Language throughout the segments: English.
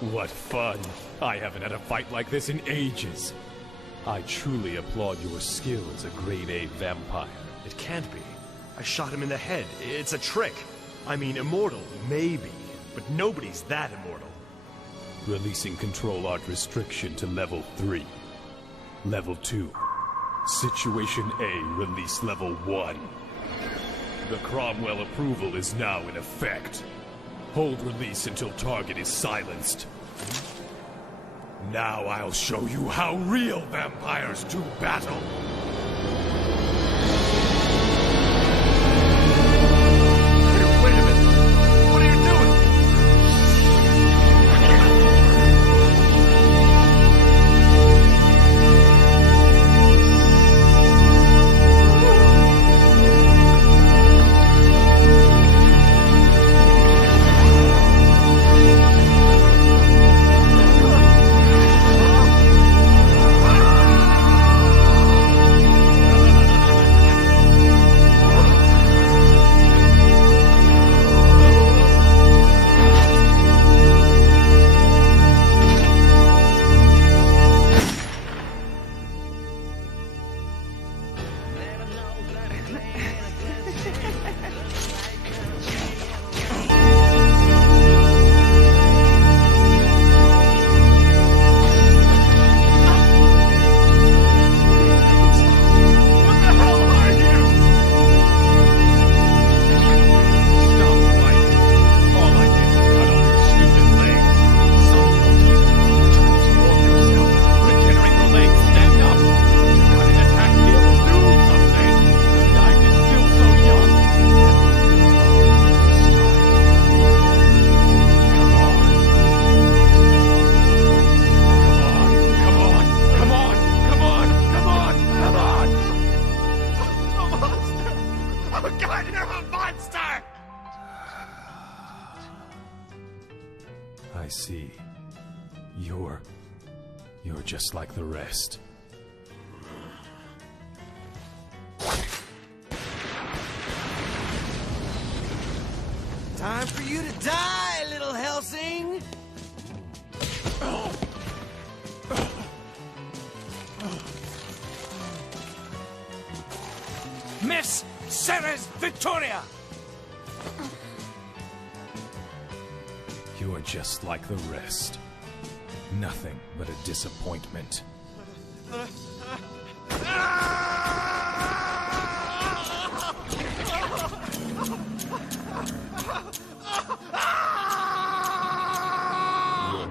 What fun! I haven't had a fight like this in ages. I truly applaud your skill as a grade A vampire. It can't be. I shot him in the head. It's a trick. I mean, immortal, maybe. But nobody's that immortal. Releasing control art restriction to level 3. Level 2. Situation A, release level 1. The Cromwell approval is now in effect. Hold release until target is silenced. Now I'll show you how real vampires do battle. Wait a minute. What are you doing? I see. You're just like the rest. Time for you to die, little Helsing! Miss Ceres Victoria! You're just like the rest. Nothing but a disappointment. You're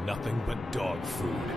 nothing but dog food.